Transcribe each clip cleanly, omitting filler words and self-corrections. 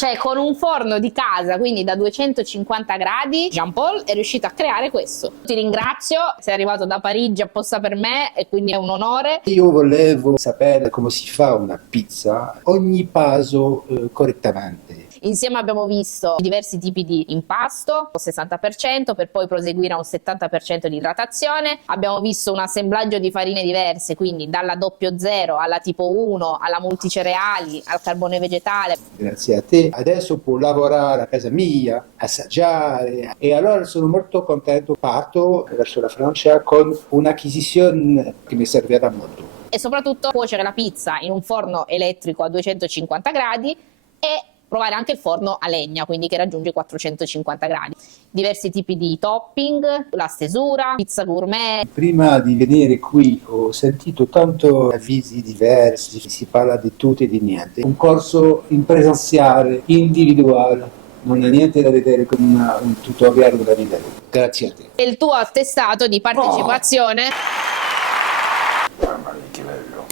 Cioè, con un forno di casa, quindi da 250 gradi, Jean Paul è riuscito a creare questo. Ti ringrazio, sei arrivato da Parigi apposta per me e quindi è un onore. Io volevo sapere come si fa una pizza, ogni passo correttamente. Insieme abbiamo visto diversi tipi di impasto, 60% per poi proseguire a un 70% di idratazione. Abbiamo visto un assemblaggio di farine diverse, quindi dalla 00 alla tipo 1, alla multicereali, al carbone vegetale. Grazie a te. Adesso può lavorare a casa mia, assaggiare e allora sono molto contento. Parto verso la Francia con un'acquisizione che mi servirà molto. E soprattutto cuocere la pizza in un forno elettrico a 250 gradi e provare anche il forno a legna, quindi che raggiunge 450 gradi. Diversi tipi di topping, la stesura, pizza gourmet. Prima di venire qui ho sentito tanto avvisi diversi, si parla di tutto e di niente. Un corso in presenziale, individuale, non ha niente da vedere con un tutorial da vedere. Grazie a te. Il tuo attestato di partecipazione. Mamma mia, che bello.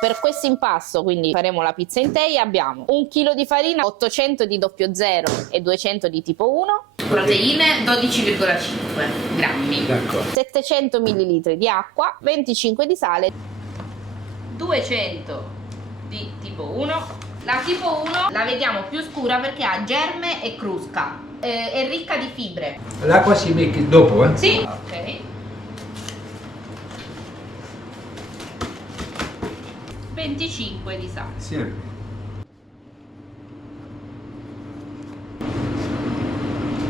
Per questo impasto, quindi faremo la pizza in teglia, abbiamo 1 chilo di farina, 800 di 00 e 200 di tipo 1, proteine 12,5 grammi, 700 ml di acqua, 25 di sale, 200 di tipo 1. La tipo 1 la vediamo più scura perché ha germe e crusca, è ricca di fibre. L'acqua si mette dopo, eh? Sì, ok. 25 di sale. Sì.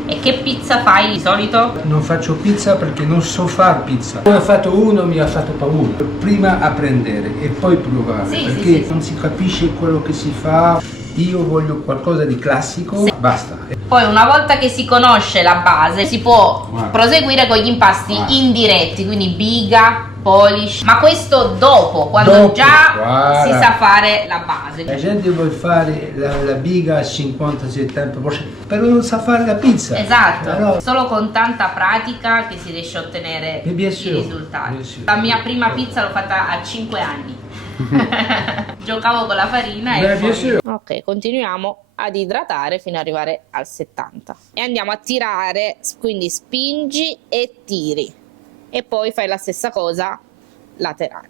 E che pizza fai di solito? Non faccio pizza perché non so fare pizza. Poi ho fatto uno, mi ha fatto paura. Prima apprendere e poi provare, Sì, perché sì. non si capisce quello che si fa. Io voglio qualcosa di classico, Sì. basta. Poi una volta che si conosce la base si può proseguire con gli impasti indiretti, quindi biga, polish, ma questo dopo, quando Dopo, già guarda. si sa fare la base. La gente vuole fare la biga a 50-70%, però non sa fare la pizza. Esatto, Allora, solo con tanta pratica che si riesce a ottenere E bien i sûr, risultati. bien sûr. La mia prima pizza l'ho fatta a 5 anni. Giocavo con la farina e bien poi... sûr. Ok, continuiamo ad idratare fino ad arrivare al 70 e andiamo a tirare, quindi spingi e tiri e poi fai la stessa cosa laterale.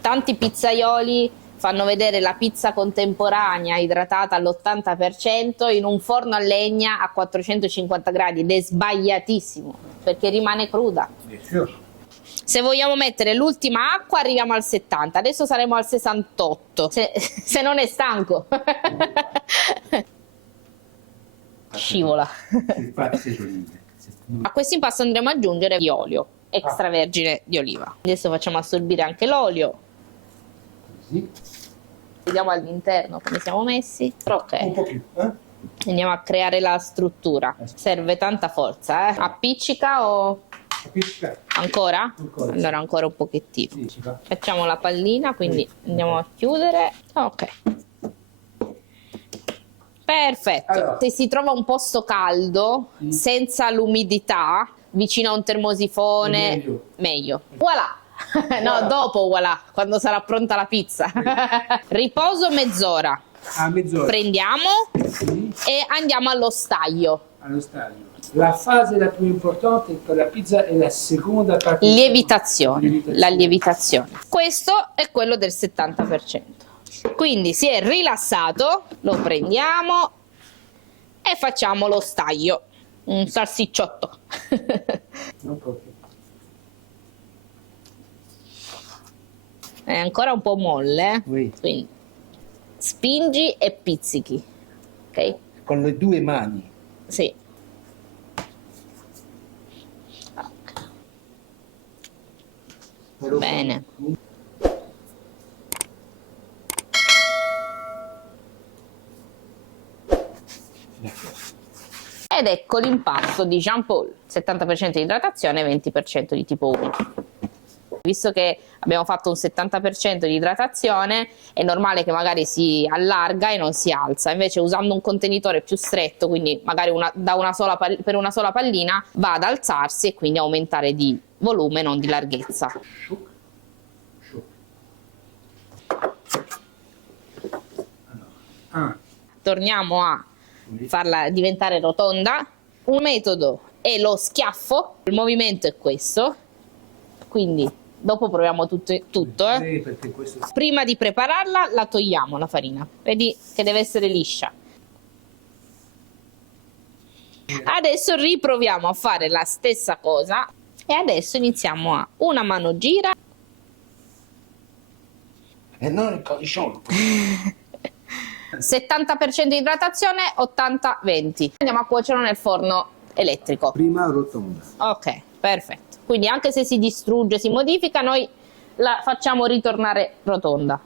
Tanti pizzaioli fanno vedere la pizza contemporanea idratata all'80% in un forno a legna a 450 gradi ed è sbagliatissimo perché rimane cruda. Bien sûr. Se vogliamo mettere l'ultima acqua arriviamo al 70, adesso saremo al 68, se non è stanco. Scivola. A questo impasto andremo ad aggiungere di olio extravergine di oliva. Adesso facciamo assorbire anche l'olio. Così. Vediamo all'interno come siamo messi. Ok. Un po' più, eh? Andiamo a creare la struttura. Serve tanta forza, eh? Appiccica o Capisci? ancora? Ancora, sì. Allora ancora un pochettino. Sì, ci va. Facciamo la pallina, quindi andiamo a chiudere. Ok. Perfetto. Allora. Se si trova un posto caldo, senza l'umidità, vicino a un termosifone, meglio. Voilà. No, dopo voilà, quando sarà pronta la pizza. Riposo mezz'ora. A mezz'ora. Prendiamo Sì, e andiamo allo staglio. allo stadio. La fase la più importante per la pizza è la seconda parte. Lievitazione, la lievitazione. Questo è quello del 70%. Quindi si è rilassato, lo prendiamo e facciamo lo staglio. Un salsicciotto. Non proprio. È ancora un po' molle, eh? Oui. Quindi spingi e pizzichi. Ok? Con le due mani. Sì. Però Bene. Ed ecco l'impasto di Jean Paul, 70% di idratazione e 20% di tipo 1. Visto che abbiamo fatto un 70% di idratazione, è normale che magari si allarga e non si alza, invece usando un contenitore più stretto, quindi magari per una sola pallina, va ad alzarsi e quindi aumentare di volume, non di larghezza. Ah, Torniamo a farla diventare rotonda. Un metodo è lo schiaffo, il movimento è questo, quindi dopo proviamo tutto. Sì, perché questo... Prima di prepararla la togliamo la farina, vedi che deve essere liscia. Adesso riproviamo a fare la stessa cosa e adesso iniziamo a una mano gira. e non il cornichon. 70% di idratazione, 80-20. Andiamo a cuocerlo nel forno elettrico. Prima rotonda. Ok, perfetto. Quindi anche se si distrugge, si modifica, noi la facciamo ritornare rotonda.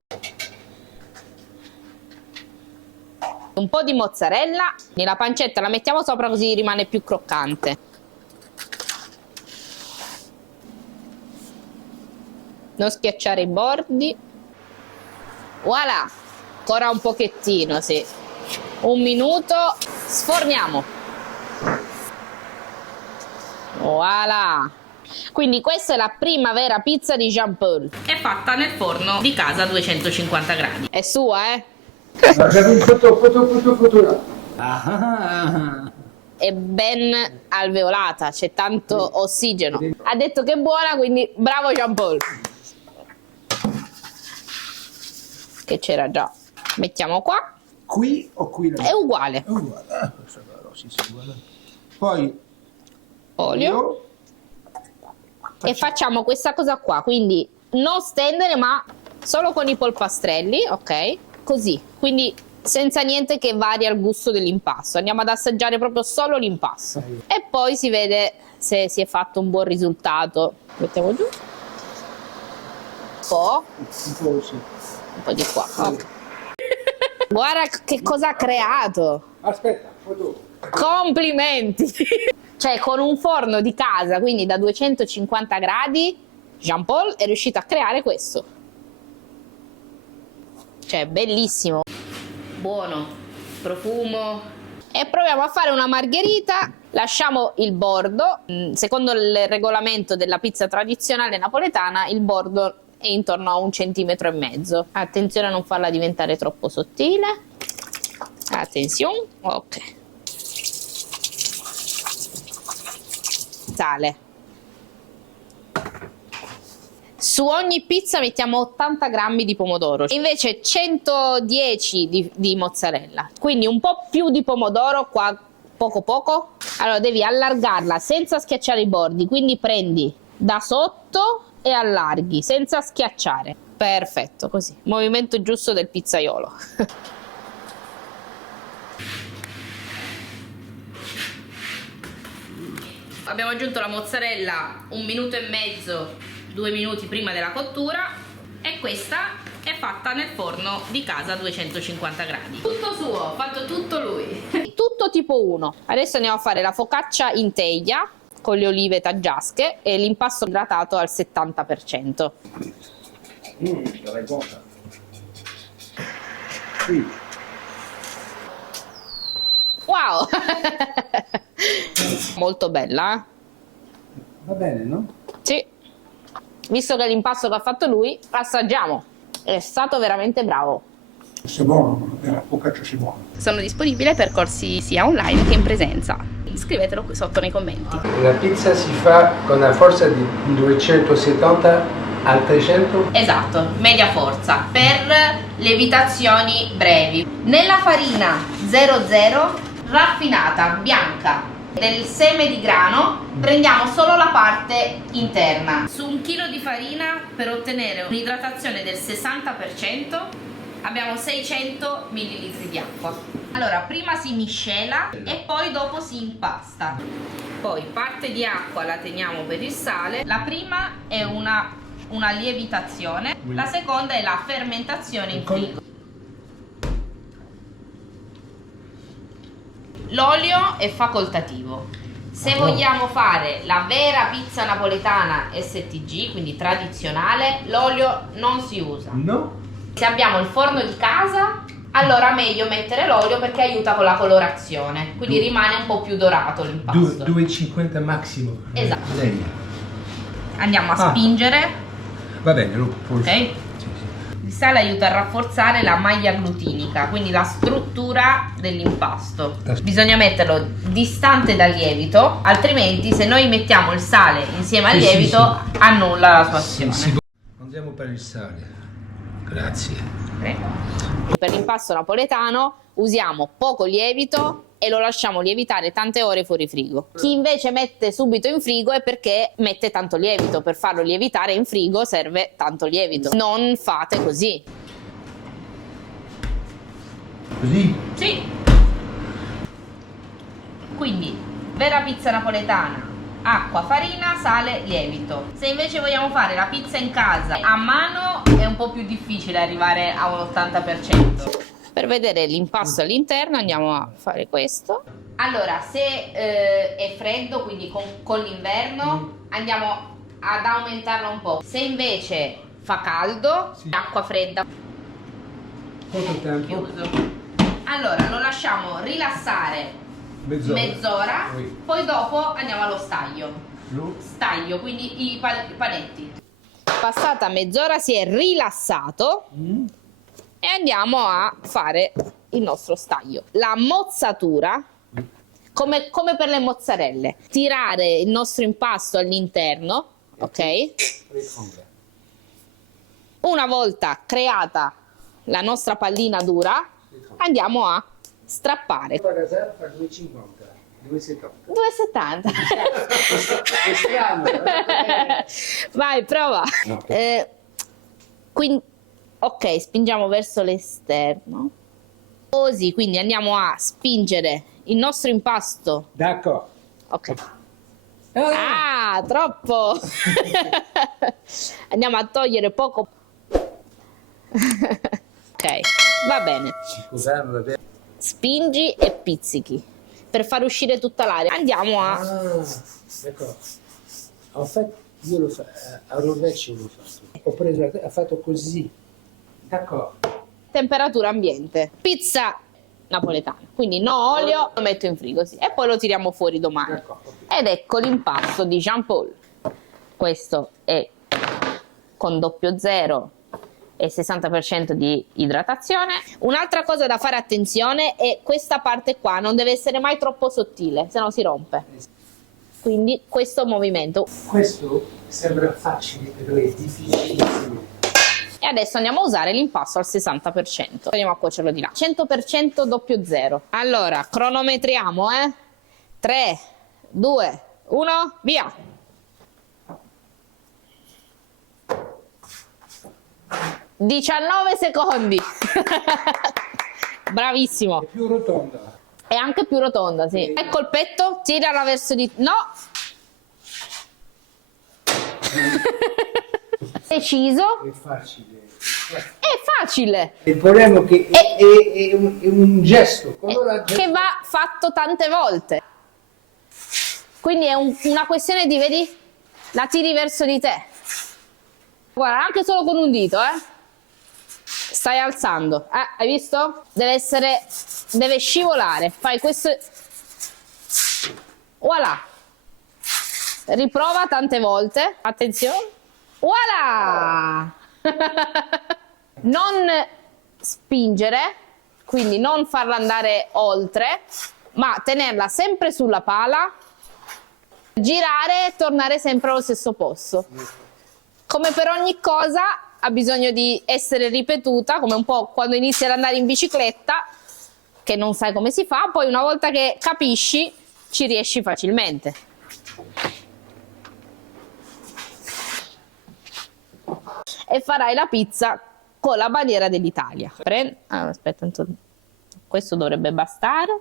Un po' di mozzarella, la pancetta la mettiamo sopra così rimane più croccante. Non schiacciare i bordi. Voilà! Ancora un pochettino, sì. Un minuto, sforniamo. Voilà. Quindi questa è la prima vera pizza di Jean Paul. È fatta nel forno di casa a 250 gradi. È sua, eh? Foto. È ben alveolata, c'è tanto ossigeno. Ha detto che è buona, quindi bravo Jean Paul. Che c'era già. Mettiamo qua. Qui o qui? È uguale. È uguale. Sì, uguale. Poi Olio. E facciamo questa cosa qua, quindi non stendere ma solo con i polpastrelli, ok? Così, quindi senza niente che vari al gusto dell'impasto. Andiamo ad assaggiare proprio solo l'impasto e poi si vede se si è fatto un buon risultato. Mettiamo giù un po' di qua. Ok. Guarda che cosa ha creato. Aspetta, foto. Complimenti. Cioè con un forno di casa, quindi da 250 gradi, Jean Paul è riuscito a creare questo. Cioè bellissimo. Buono, profumo. E proviamo a fare una margherita. Lasciamo il bordo. Secondo il regolamento della pizza tradizionale napoletana, il bordo è intorno a 1,5 centimetri. Attenzione a non farla diventare troppo sottile. Attenzione. Ok. Sale. Su ogni pizza mettiamo 80 grammi di pomodoro, invece 110 di mozzarella, quindi un po' più di pomodoro qua, poco poco. Allora devi allargarla senza schiacciare i bordi, quindi prendi da sotto e allarghi senza schiacciare. Perfetto, così, movimento giusto del pizzaiolo. Abbiamo aggiunto la mozzarella 1 minuto e mezzo, 2 minuti prima della cottura e questa è fatta nel forno di casa a 250 gradi. Tutto suo, fatto tutto lui. Tutto tipo 1. Adesso andiamo a fare la focaccia in teglia con le olive taggiasche e l'impasto idratato al 70%. È buona. Sì. Wow! Molto bella, eh? Va bene, no? Sì. Visto che è l'impasto che ha fatto lui, assaggiamo. È stato veramente bravo. È buono, la focaccia è buona. Sono disponibili percorsi sia online che in presenza. Scrivetelo qui sotto nei commenti. La pizza si fa con la forza di 270 a 300? Esatto, media forza, per lievitazioni brevi. Nella farina 00 raffinata, bianca, del seme di grano, prendiamo solo la parte interna. Su 1 chilo di farina, per ottenere un'idratazione del 60%, abbiamo 600 ml di acqua. Allora, prima si miscela e poi dopo si impasta. Poi parte di acqua la teniamo per il sale. La prima è una lievitazione, la seconda è la fermentazione in frigo. L'olio è facoltativo. Se vogliamo fare la vera pizza napoletana STG, quindi tradizionale, l'olio non si usa. No. Se abbiamo il forno di casa, allora meglio mettere l'olio perché aiuta con la colorazione, quindi rimane un po' più dorato l'impasto. 2,50 massimo. Esatto. Legna. Andiamo a spingere. Va bene, lo puoi. Ok. Sì, sì. Il sale aiuta a rafforzare la maglia glutinica, quindi la struttura dell'impasto. Bisogna metterlo distante dal lievito, altrimenti se noi mettiamo il sale insieme al lievito annulla la sua azione. Andiamo per il sale. Grazie. Per l'impasto napoletano usiamo poco lievito e lo lasciamo lievitare tante ore fuori frigo. Chi invece mette subito in frigo è perché mette tanto lievito. Per farlo lievitare in frigo serve tanto lievito. Non fate così. Così? Sì. Quindi, vera pizza napoletana: acqua, farina, sale, lievito. Se invece vogliamo fare la pizza in casa a mano è un po' più difficile arrivare a un 80%. Per vedere l'impasto all'interno andiamo a fare questo. Allora, se è freddo, quindi con l'inverno, andiamo ad aumentarlo un po'. Se invece fa caldo, acqua fredda. Quanto tempo? Chiuso. Allora, lo lasciamo rilassare mezz'ora, poi dopo andiamo allo staglio. Staglio, quindi i panetti. Passata mezz'ora si è rilassato e andiamo a fare il nostro staglio. La mozzatura, come per le mozzarelle, tirare il nostro impasto all'interno, ok? Una volta creata la nostra pallina dura, andiamo a strappare. 2,50, 2,70. 2,70. Vai, prova. Quindi, ok, spingiamo verso l'esterno. Così, quindi andiamo a spingere il nostro impasto. D'accordo. Ok. Ah, troppo. Andiamo a togliere poco. Ok, va bene. Spingi e pizzichi per far uscire tutta l'aria. Andiamo a... D'accordo. En fait, io lo a rovescio l'ho fatto. Ho preso, ha fatto così. D'accordo. Temperatura ambiente. Pizza napoletana. Quindi no olio, lo metto in frigo, sì. E poi lo tiriamo fuori domani. Ed ecco l'impasto di Jean Paul. Questo è con 00 e 60% di idratazione. Un'altra cosa da fare attenzione è questa parte qua, non deve essere mai troppo sottile, se no si rompe. Quindi questo movimento. Questo sembra facile, però è difficilissimo. E adesso andiamo a usare l'impasto al 60%. Andiamo a cuocerlo di là. 100% 00. Allora, cronometriamo, 3, 2, 1, via! ...19 secondi. Bravissimo. È più rotonda. È anche più rotonda, sì. Ecco il petto, tirala verso di... No! Deciso. È facile. È facile. Il problema è che è un gesto. Che va fatto tante volte. Quindi è una questione di, vedi? La tiri verso di te. Guarda, anche solo con un dito, stai alzando, hai visto? Deve scivolare, fai questo, voilà, riprova tante volte, attenzione, voilà. Non spingere, quindi non farla andare oltre, ma tenerla sempre sulla pala, girare e tornare sempre allo stesso posto. Come per ogni cosa ha bisogno di essere ripetuta, come un po' quando inizi ad andare in bicicletta, che non sai come si fa, poi una volta che capisci ci riesci facilmente. E farai la pizza con la bandiera dell'Italia. Aspetta, questo dovrebbe bastare.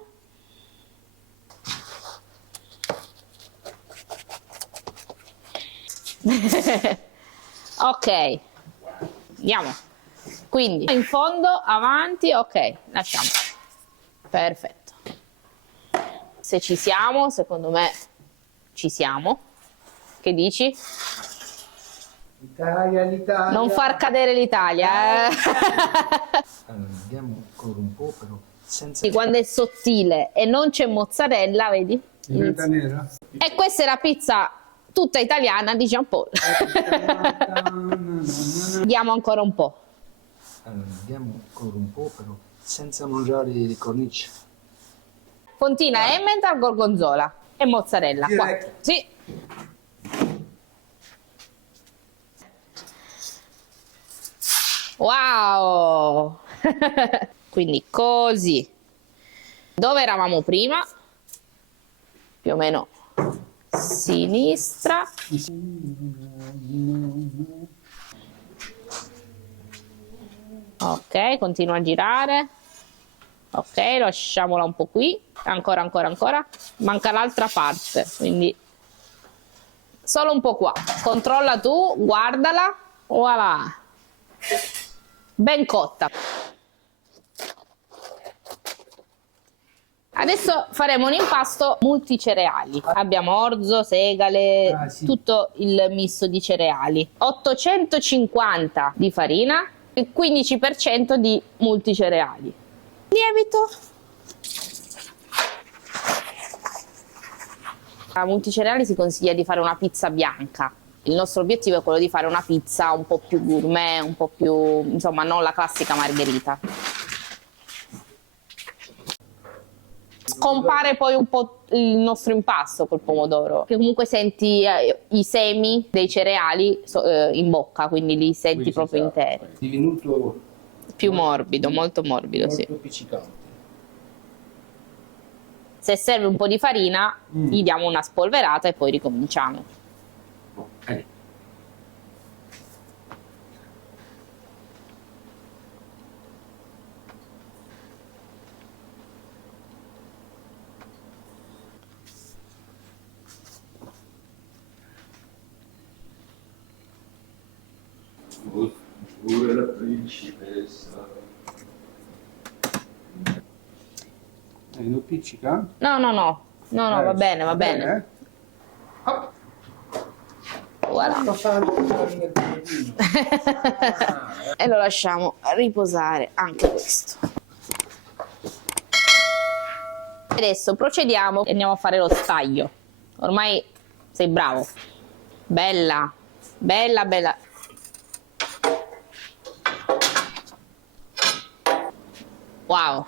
Ok, andiamo. Quindi in fondo, avanti, ok, lasciamo. Perfetto. Se ci siamo, secondo me ci siamo. Che dici? L'Italia. Non far cadere l'Italia. Allora, andiamo ancora un po', però senza... Quando è sottile e non c'è mozzarella, vedi? Diventa nera? E questa è la pizza tutta italiana di Jean Paul. Vediamo ancora un po'. Allora, andiamo ancora un po', però senza mangiare le cornici. Fontina Emmental, gorgonzola e mozzarella. Qua. Diretto. Sì. Wow! Quindi così. Dove eravamo prima? Più o meno sinistra. Ok, continua a girare. Ok, lasciamola un po' qui. Ancora, ancora, ancora. Manca l'altra parte, quindi solo un po' qua. Controlla tu, guardala. Voilà. Ben cotta. Adesso faremo un impasto multicereali. Abbiamo orzo, segale, sì. tutto il misto di cereali. 850 di farina e 15% di multicereali. Lievito. A multicereali si consiglia di fare una pizza bianca. Il nostro obiettivo è quello di fare una pizza un po' più gourmet, un po' più, insomma, non la classica margherita. Scompare poi un po' il nostro impasto col pomodoro, che comunque senti i semi dei cereali in bocca, quindi li senti proprio interi. È divenuto Più morbido, molto morbido, molto sì. piccante. Se serve un po' di farina, gli diamo una spolverata e poi ricominciamo. Pure la principessa. Non piccica? No, no, no, no, no, va bene, va bene. Ah, Voilà. lo fanno nel giardino. E lo lasciamo riposare anche questo. Adesso procediamo e andiamo a fare lo staglio. Ormai sei bravo. Bella, bella, bella. Wow.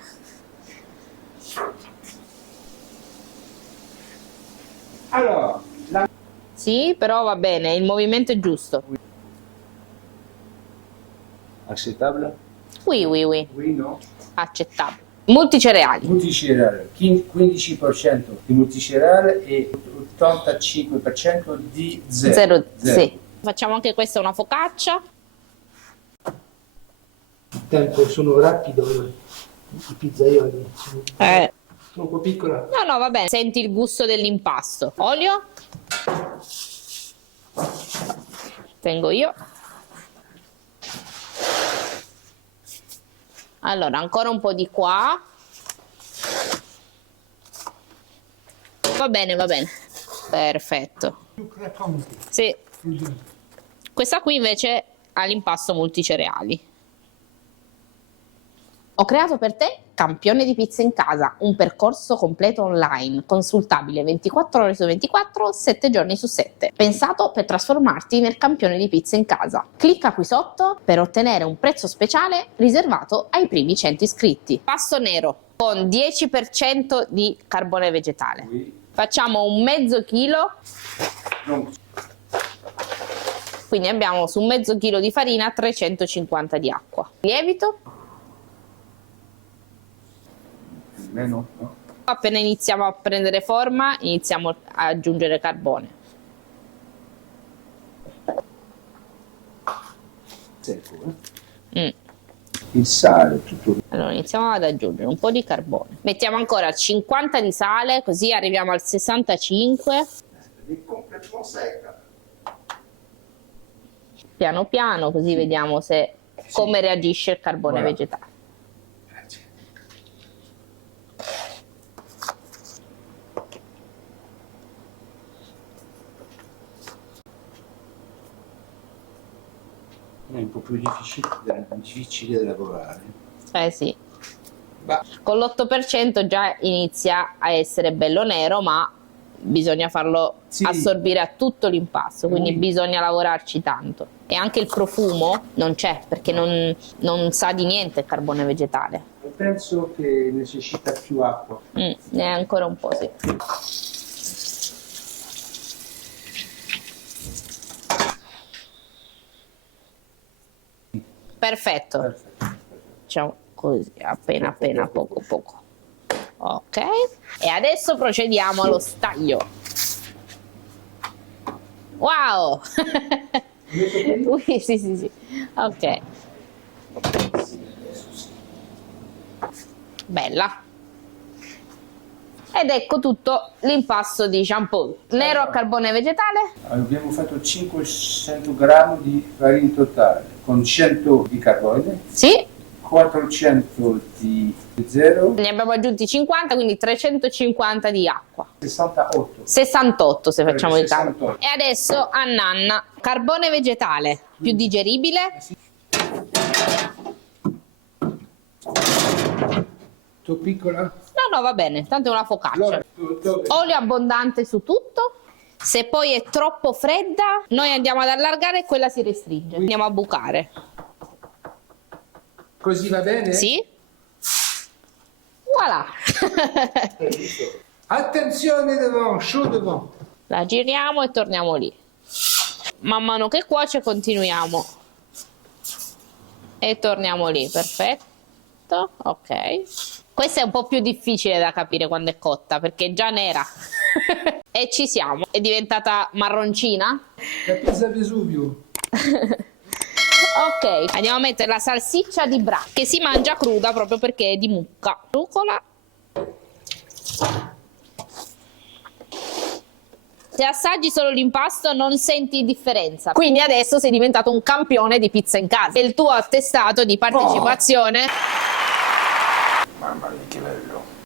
Allora, Sì, però va bene, il movimento è giusto. accettabile? Oui, oui, oui, Oui, no? accettabile. Multicereali. Multicereale, 15% di multicereale e 85% di zero. Sì. Facciamo anche questa una focaccia. Il tempo sono rapido, i pizzaioli. Sono un po' piccola. No, no, va bene. Senti il gusto dell'impasto. Olio. Tengo io. Allora, ancora un po' di qua. Va bene, va bene. Perfetto. Più croccante. Sì. Questa qui invece ha l'impasto multicereali. Ho creato per te Campione di Pizza in Casa, un percorso completo online, consultabile 24 ore su 24, 7 giorni su 7. Pensato per trasformarti nel campione di pizza in casa. Clicca qui sotto per ottenere un prezzo speciale riservato ai primi 100 iscritti. Pasto nero con 10% di carbone vegetale. Facciamo un mezzo chilo. Quindi abbiamo su mezzo chilo di farina 350 di acqua. Lievito. Meno, no? Appena iniziamo a prendere forma, iniziamo a aggiungere carbone. Secco, Mm. Il sale, tutto. Allora iniziamo ad aggiungere un po' di carbone. Mettiamo ancora 50 di sale, così arriviamo al 65. È completamente secca. Piano piano, così vediamo se come reagisce il carbone Voilà. vegetale. È un po' più difficile da lavorare. Sì. Ma Con l'8% già inizia a essere bello nero, ma bisogna farlo Sì. assorbire a tutto l'impasto, quindi bisogna lavorarci tanto. E anche il profumo non c'è, perché non sa di niente il carbone vegetale. Penso che necessita più acqua. Ne è ancora un po', sì. Perfetto. Facciamo così, appena poco. Ok. E adesso procediamo allo staglio. Wow! Sì. Ok. Bella. Ed ecco tutto l'impasto di Jean Paul. Nero a carbone vegetale. Abbiamo fatto 500 grammi di farina totale, con 100 di carbone, Sì. 400 di zero, Ne abbiamo aggiunti 50, quindi 350 di acqua. 68. 68 se facciamo il calcolo. 68. E adesso a nanna, carbone vegetale, più digeribile. Tu piccola? No, va bene, tanto è una focaccia. Allora, Olio abbondante su tutto. Se poi è troppo fredda, noi andiamo ad allargare e quella si restringe. Andiamo a bucare. così va bene? Sì? Voilà. Attenzione devant, chaud devant. La giriamo e torniamo lì. Man mano che cuoce continuiamo. E torniamo lì, perfetto. Ok. Questa è un po' più difficile da capire quando è cotta, perché è già nera. E ci siamo. È diventata marroncina. La pizza Vesuvio. Ok, andiamo a mettere la salsiccia di Bra, che si mangia cruda proprio perché è di mucca. Rucola. Se assaggi solo l'impasto non senti differenza. Quindi adesso sei diventato un campione di pizza in casa. E il tuo attestato di partecipazione. Mamma mia che bello.